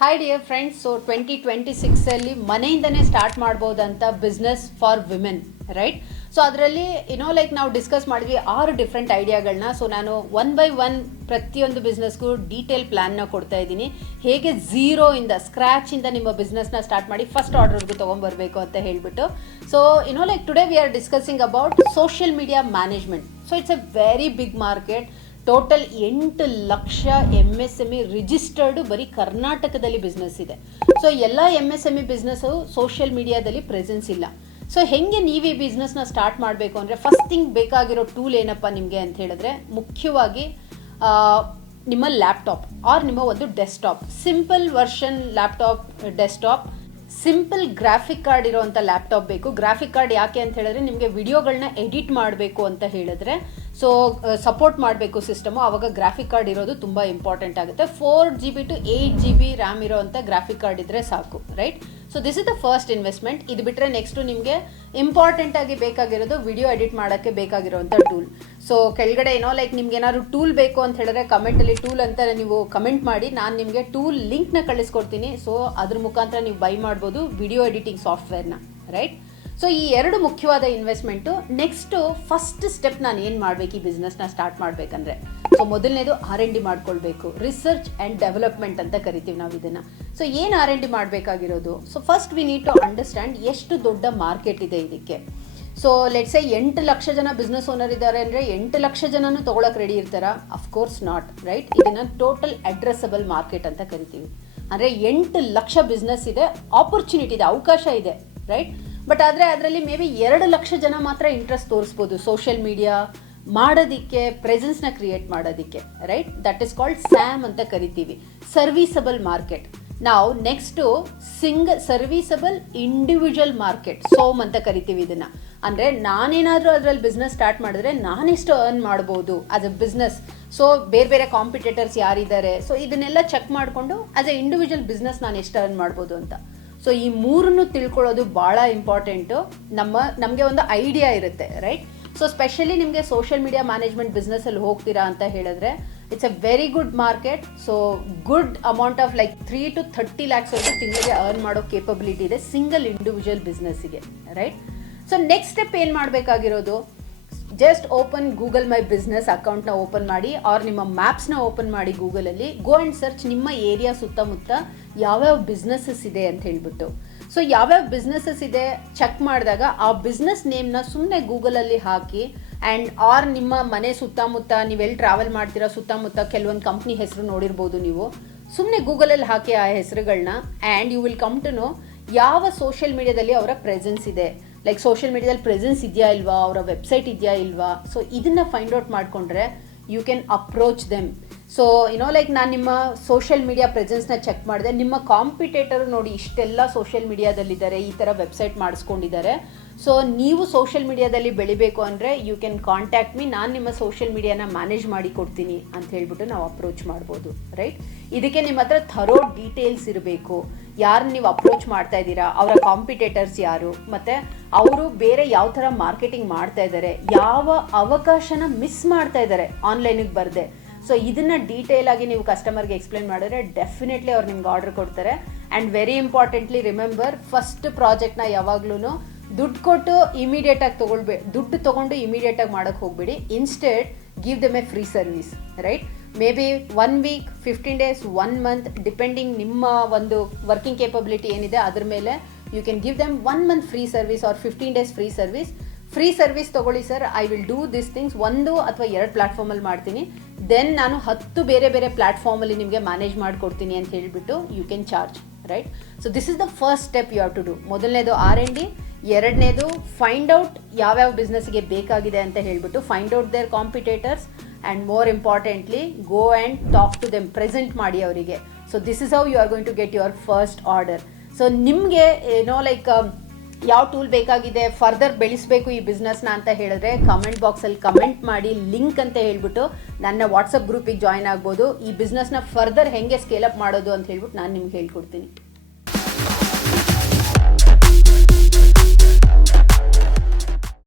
Hi dear friends. So 2026 ಮನೆಯಿಂದನೇ start ಮಾಡ್ಬೋದಂತ business for women, right? So ಅದರಲ್ಲಿ ನಾವು ಡಿಸ್ಕಸ್ ಮಾಡಿದ್ವಿ 6 ಡಿಫ್ರೆಂಟ್ ಐಡಿಯಾಗಳನ್ನ. ಸೊ ನಾನು 1 by 1 ಪ್ರತಿಯೊಂದು ಬಿಸ್ನೆಸ್ಗೂ ಡೀಟೇಲ್ ಪ್ಲ್ಯಾನ್ನ ಕೊಡ್ತಾ ಇದ್ದೀನಿ. ಹೇಗೆ ಝೀರೋಯಿಂದ ಸ್ಕ್ರ್ಯಾಚಿಂದ ನಿಮ್ಮ ಬಿಸ್ನೆಸ್ನ ಸ್ಟಾರ್ಟ್ ಮಾಡಿ ಫಸ್ಟ್ ಆರ್ಡರ್ಗೂ ತೊಗೊಂಬರ್ಬೇಕು ಅಂತ ಹೇಳ್ಬಿಟ್ಟು. So today we are discussing about social media management. So it's a very big market. Total 8 lakh MSME registered ಬರೀ ಕರ್ನಾಟಕದಲ್ಲಿ ಬಿಸ್ನೆಸ್ ಇದೆ. ಸೊ ಎಲ್ಲ MSME ಬಿಸ್ನೆಸ್ಸು ಸೋಷಿಯಲ್ ಮೀಡಿಯಾದಲ್ಲಿ ಪ್ರೆಸೆನ್ಸ್ ಇಲ್ಲ. ಸೊ ಹೆಂಗೆ ನೀವು ಈ ಬಿಸ್ನೆಸ್ನ ಸ್ಟಾರ್ಟ್ ಮಾಡಬೇಕು ಅಂದರೆ ಫಸ್ಟ್ ಥಿಂಗ್ ಬೇಕಾಗಿರೋ ಟೂಲ್ ಏನಪ್ಪ ನಿಮಗೆ ಅಂತ ಹೇಳಿದ್ರೆ ಮುಖ್ಯವಾಗಿ ನಿಮ್ಮ ಲ್ಯಾಪ್ಟಾಪ್ ಆರ್ ನಿಮ್ಮ ಒಂದು desktop, simple version laptop, desktop, simple graphic card ಇರೋವಂಥ ಲ್ಯಾಪ್ಟಾಪ್ ಬೇಕು. ಗ್ರಾಫಿಕ್ ಕಾರ್ಡ್ ಯಾಕೆ ಅಂತ ಹೇಳಿದ್ರೆ ನಿಮಗೆ ವಿಡಿಯೋಗಳನ್ನ ಎಡಿಟ್ ಮಾಡಬೇಕು ಅಂತ ಹೇಳಿದ್ರೆ, ಸೊ ಸಪೋರ್ಟ್ ಮಾಡಬೇಕು ಸಿಸ್ಟಮು, ಆವಾಗ ಗ್ರಾಫಿಕ್ ಕಾರ್ಡ್ ಇರೋದು ತುಂಬ ಇಂಪಾರ್ಟೆಂಟ್ ಆಗುತ್ತೆ. 4GB to 8GB ರ್ಯಾಮ್ ಇರೋವಂಥ ಗ್ರಾಫಿಕ್ ಕಾರ್ಡ್ ಇದ್ದರೆ ಸಾಕು, right? So this is the first investment. ಇದು ಬಿಟ್ಟರೆ ನೆಕ್ಸ್ಟು ನಿಮಗೆ ಇಂಪಾರ್ಟೆಂಟಾಗಿ ಬೇಕಾಗಿರೋದು ವಿಡಿಯೋ ಎಡಿಟ್ ಮಾಡೋಕ್ಕೆ ಬೇಕಾಗಿರೋವಂಥ ಟೂಲ್. ಸೊ ಕೆಳಗಡೆ ನಿಮ್ಗೆ ಏನಾದ್ರು ಟೂಲ್ ಬೇಕು ಅಂತ ಹೇಳಿದ್ರೆ ಕಮೆಂಟಲ್ಲಿ ಟೂಲ್ ಅಂತ ನೀವು ಕಮೆಂಟ್ ಮಾಡಿ, ನಾನು ನಿಮಗೆ ಟೂಲ್ ಲಿಂಕ್ನ ಕಳಿಸ್ಕೊಡ್ತೀನಿ. ಸೊ ಅದ್ರ ಮುಖಾಂತರ ನೀವು ಬೈ ಮಾಡ್ಬೋದು ವಿಡಿಯೋ ಎಡಿಟಿಂಗ್ ಸಾಫ್ಟ್ವೇರ್ನ, ರೈಟ್? ಸೊ ಈ 2 ಮುಖ್ಯವಾದ ಇನ್ವೆಸ್ಟ್ಮೆಂಟು. ನೆಕ್ಸ್ಟು ಫಸ್ಟ್ ಸ್ಟೆಪ್ ನಾನು ಏನು ಮಾಡಬೇಕು ಈ ಬಿಸ್ನೆಸ್ನ ಸ್ಟಾರ್ಟ್ ಮಾಡಬೇಕಂದ್ರೆ, ಸೊ ಮೊದಲನೇದು R&D ಮಾಡ್ಕೊಳ್ಬೇಕು. ರಿಸರ್ಚ್ ಆ್ಯಂಡ್ ಡೆವಲಪ್ಮೆಂಟ್ ಅಂತ ಕರಿತೀವಿ ನಾವು ಇದನ್ನು. ಸೊ ಏನು R&D ಮಾಡಬೇಕಾಗಿರೋದು? So first we need to understand ಎಷ್ಟು ದೊಡ್ಡ ಮಾರ್ಕೆಟ್ ಇದೆ ಇದಕ್ಕೆ. ಸೊ ಲೆಟ್ಸ್ ಸೇ 8 ಲಕ್ಷ ಜನ ಬಿಸ್ನೆಸ್ ಓನರ್ ಇದ್ದಾರೆ ಅಂದರೆ 8 ಲಕ್ಷ ಜನನೂ ತೊಗೊಳಕ್ಕೆ ರೆಡಿ ಇರ್ತಾರಾ? Of course not, right? ಇದನ್ನು ಟೋಟಲ್ ಅಡ್ರೆಸಬಲ್ ಮಾರ್ಕೆಟ್ ಅಂತ ಕರಿತೀವಿ. ಅಂದರೆ 8 ಲಕ್ಷ ಬಿಸ್ನೆಸ್ ಇದೆ, ಆಪರ್ಚುನಿಟಿ ಇದೆ, ಅವಕಾಶ ಇದೆ, ರೈಟ್? ಬಟ್ ಆದರೆ ಅದರಲ್ಲಿ ಮೇ ಬಿ 2 ಲಕ್ಷ ಜನ ಮಾತ್ರ ಇಂಟ್ರೆಸ್ಟ್ ತೋರಿಸ್ಬೋದು ಸೋಷಿಯಲ್ ಮೀಡಿಯಾ ಮಾಡೋದಕ್ಕೆ, ಪ್ರೆಸೆನ್ಸ್ನ ಕ್ರಿಯೇಟ್ ಮಾಡೋದಕ್ಕೆ, right? That is called Sam ಅಂತ ಕರಿತೀವಿ, ಸರ್ವೀಸಬಲ್ ಮಾರ್ಕೆಟ್. ನಾವು ನೆಕ್ಸ್ಟು ಸರ್ವೀಸಬಲ್ ಇಂಡಿವಿಜುವಲ್ ಮಾರ್ಕೆಟ್, ಸೋಮ್ ಅಂತ ಕರಿತೀವಿ ಇದನ್ನು. ಅಂದರೆ ನಾನೇನಾದರೂ ಅದರಲ್ಲಿ ಬಿಸ್ನೆಸ್ ಸ್ಟಾರ್ಟ್ ಮಾಡಿದ್ರೆ ನಾನೆಷ್ಟು ಅರ್ನ್ ಮಾಡ್ಬೋದು ಆಸ್ ಎ ಬಿಸ್ನೆಸ್. ಸೊ ಬೇರೆ ಬೇರೆ ಕಾಂಪಿಟೇಟರ್ಸ್ ಯಾರಿದ್ದಾರೆ, ಸೊ ಇದನ್ನೆಲ್ಲ ಚೆಕ್ ಮಾಡಿಕೊಂಡು ಆಸ್ ಎ ಇಂಡಿವಿಜುವಲ್ ಬಿಸ್ನೆಸ್ ನಾನು ಎಷ್ಟು ಅರ್ನ್ ಮಾಡ್ಬೋದು ಅಂತ. ಸೊ ಈ 3 ತಿಳ್ಕೊಳ್ಳೋದು ಭಾಳ ಇಂಪಾರ್ಟೆಂಟು. ನಮಗೆ ಒಂದು ಐಡಿಯಾ ಇರುತ್ತೆ, ರೈಟ್? ಸೊ ಸ್ಪೆಷಲಿ ನಿಮಗೆ ಸೋಷಿಯಲ್ ಮೀಡಿಯಾ ಮ್ಯಾನೇಜ್ಮೆಂಟ್ ಬಿಸ್ನೆಸ್ಸಲ್ಲಿ ಹೋಗ್ತೀರಾ ಅಂತ ಹೇಳಿದ್ರೆ it's a very good market. So good amount of 3 to 30 lakhs ತಿಂಗಳಿಗೆ ಅರ್ನ್ ಮಾಡೋ ಕೇಪಬಿಲಿಟಿ ಇದೆ ಸಿಂಗಲ್ ಇಂಡಿವಿಜುವಲ್ ಬಿಸ್ನೆಸ್ಸಿಗೆ, ರೈಟ್? ಸೊ ನೆಕ್ಸ್ಟ್ ಸ್ಟೆಪ್ ಏನು ಮಾಡಬೇಕಾಗಿರೋದು, just open Google my business ಅಕೌಂಟ್ನ ಓಪನ್ ಮಾಡಿ, ಆರ್ ನಿಮ್ಮ ಮ್ಯಾಪ್ಸ್ನ ಓಪನ್ ಮಾಡಿ ಗೂಗಲಲ್ಲಿ. ಗೋ ಆ್ಯಂಡ್ ಸರ್ಚ್ ನಿಮ್ಮ ಏರಿಯಾ ಸುತ್ತಮುತ್ತ ಯಾವ್ಯಾವ ಬಿಸ್ನೆಸ್ಸಸ್ ಇದೆ ಅಂತ ಹೇಳ್ಬಿಟ್ಟು. ಸೊ ಯಾವ್ಯಾವ ಬಿಸ್ನೆಸ್ಸಸ್ ಇದೆ ಚೆಕ್ ಮಾಡಿದಾಗ ಆ ಬಿಸ್ನೆಸ್ ನೇಮ್ನ ಸುಮ್ಮನೆ ಗೂಗಲಲ್ಲಿ ಹಾಕಿ, ಆ್ಯಂಡ್ ಆರ್ ನಿಮ್ಮ ಮನೆ ಸುತ್ತಮುತ್ತ ನೀವೆಲ್ಲಿ ಟ್ರಾವೆಲ್ ಮಾಡ್ತೀರಾ ಸುತ್ತಮುತ್ತ ಕೆಲವೊಂದು ಕಂಪ್ನಿ ಹೆಸರು ನೋಡಿರ್ಬೋದು ನೀವು, ಸುಮ್ಮನೆ ಗೂಗಲಲ್ಲಿ ಹಾಕಿ ಆ ಹೆಸರುಗಳನ್ನ. And you will come to know ಯಾವ ಸೋಷಿಯಲ್ ಮೀಡಿಯಾದಲ್ಲಿ ಅವರ ಪ್ರೆಸೆನ್ಸ್ ಇದೆ, ಲೈಕ್ ಸೋಷಿಯಲ್ ಮೀಡಿಯಾದಲ್ಲಿ ಪ್ರೆಸೆನ್ಸ್ ಇದೆಯಾ ಇಲ್ವಾ, ಅವರ ವೆಬ್ಸೈಟ್ ಇದೆಯಾ ಇಲ್ವಾ. ಸೊ ಇದನ್ನು ಫೈಂಡ್ ಔಟ್ ಮಾಡಿಕೊಂಡ್ರೆ you can approach them. So ನಾನು ನಿಮ್ಮ ಸೋಷಿಯಲ್ ಮೀಡಿಯಾ ಪ್ರೆಸೆನ್ಸ್ನ ಚೆಕ್ ಮಾಡಿದೆ, ನಿಮ್ಮ ಕಾಂಪಿಟೇಟರು ನೋಡಿ ಇಷ್ಟೆಲ್ಲ ಸೋಷಿಯಲ್ ಮೀಡಿಯಾದಲ್ಲಿದ್ದಾರೆ, ಈ ಥರ ವೆಬ್ಸೈಟ್ ಮಾಡಿಸ್ಕೊಂಡಿದ್ದಾರೆ. ಸೊ ನೀವು ಸೋಷಿಯಲ್ ಮೀಡಿಯಾದಲ್ಲಿ ಬೆಳಿಬೇಕು ಅಂದರೆ ಯು ಕ್ಯಾನ್ ಕಾಂಟ್ಯಾಕ್ಟ್ ಮೀ, ನಾನು ನಿಮ್ಮ ಸೋಷಿಯಲ್ ಮೀಡಿಯಾನ ಮ್ಯಾನೇಜ್ ಮಾಡಿ ಕೊಡ್ತೀನಿ ಅಂತ ಹೇಳ್ಬಿಟ್ಟು ನಾವು ಅಪ್ರೋಚ್ ಮಾಡ್ಬೋದು, ರೈಟ್? ಇದಕ್ಕೆ ನಿಮ್ಮ ಹತ್ರ ಥರೋ ಡೀಟೇಲ್ಸ್ ಇರಬೇಕು. ಯಾರನ್ನ ನೀವು ಅಪ್ರೋಚ್ ಮಾಡ್ತಾ ಇದ್ದೀರಾ, ಅವರ ಕಾಂಪಿಟೇಟರ್ಸ್ ಯಾರು, ಮತ್ತು ಅವರು ಬೇರೆ ಯಾವ ಥರ ಮಾರ್ಕೆಟಿಂಗ್ ಮಾಡ್ತಾ ಇದ್ದಾರೆ, ಯಾವ ಅವಕಾಶನ ಮಿಸ್ ಮಾಡ್ತಾ ಇದ್ದಾರೆ ಆನ್ಲೈನಿಗೆ ಬರದೆ. ಸೊ ಇದನ್ನು ಡೀಟೇಲ್ ಆಗಿ ನೀವು ಕಸ್ಟಮರ್ಗೆ ಎಕ್ಸ್ಪ್ಲೇನ್ ಮಾಡಿದ್ರೆ ಡೆಫಿನೆಟ್ಲಿ ಅವ್ರು ನಿಮ್ಗೆ ಆರ್ಡರ್ ಕೊಡ್ತಾರೆ. And very importantly remember, first ಪ್ರಾಜೆಕ್ಟ್ನ ಯಾವಾಗ್ಲೂ ದುಡ್ಡು ಕೊಟ್ಟು ಇಮಿಡಿಯೇಟಾಗಿ ದುಡ್ಡು ತೊಗೊಂಡು ಇಮಿಡಿಯೇಟಾಗಿ ಮಾಡೋಕ್ಕೆ ಹೋಗ್ಬೇಡಿ. Instead give them a free service, right? Maybe 1 week, 15 days, 1 month depending ನಿಮ್ಮ ಒಂದು ವರ್ಕಿಂಗ್ ಕೇಪಬಿಲಿಟಿ ಏನಿದೆ ಅದ್ರ ಮೇಲೆ you can give them 1 month free service or 15 days free service. Free service ತೊಗೊಳ್ಳಿ sir, I will do this things 1 ಅಥವಾ 2 ಪ್ಲಾಟ್ಫಾರ್ಮಲ್ಲಿ ಮಾಡ್ತೀನಿ, then ನಾನು 10 ಬೇರೆ ಬೇರೆ ಪ್ಲಾಟ್ಫಾರ್ಮಲ್ಲಿ ನಿಮಗೆ ಮ್ಯಾನೇಜ್ ಮಾಡಿಕೊಡ್ತೀನಿ ಅಂತ ಹೇಳಿಬಿಟ್ಟು you can charge, right? So this is the first step you have to do. ಮೊದಲನೇದು R&D, ಎರಡನೇದು ಫೈಂಡ್ ಔಟ್ ಯಾವ್ಯಾವ ಬಿಸ್ನೆಸ್ಗೆ ಬೇಕಾಗಿದೆ ಅಂತ ಹೇಳ್ಬಿಟ್ಟು find out their competitors, and more importantly go and talk to them, present ಮಾಡಿ ಅವರಿಗೆ. So this is how you are going to get your first order. So ನಿಮಗೆ ಯಾವ ಟೂಲ್ ಬೇಕಾಗಿದೆ, ಫರ್ದರ್ ಬೆಳೆಸಬೇಕು ಈ ಬಿಸ್ನೆಸ್ನ ಅಂತ ಹೇಳಿದ್ರೆ ಕಮೆಂಟ್ ಬಾಕ್ಸಲ್ಲಿ ಕಮೆಂಟ್ ಮಾಡಿ, ಲಿಂಕ್ ಅಂತ ಹೇಳ್ಬಿಟ್ಟು ನನ್ನ ವಾಟ್ಸಪ್ ಗ್ರೂಪಿಗೆ ಜಾಯ್ನ್ ಆಗ್ಬೋದು. ಈ ಬಿಸ್ನೆಸ್ನ ಫರ್ದರ್ ಹೆಂಗೆ ಸ್ಕೇಲ್ ಅಪ್ ಮಾಡೋದು ಅಂತ ಹೇಳ್ಬಿಟ್ಟು ನಾನು ನಿಮ್ಗೆ ಹೇಳ್ಕೊಡ್ತೀನಿ.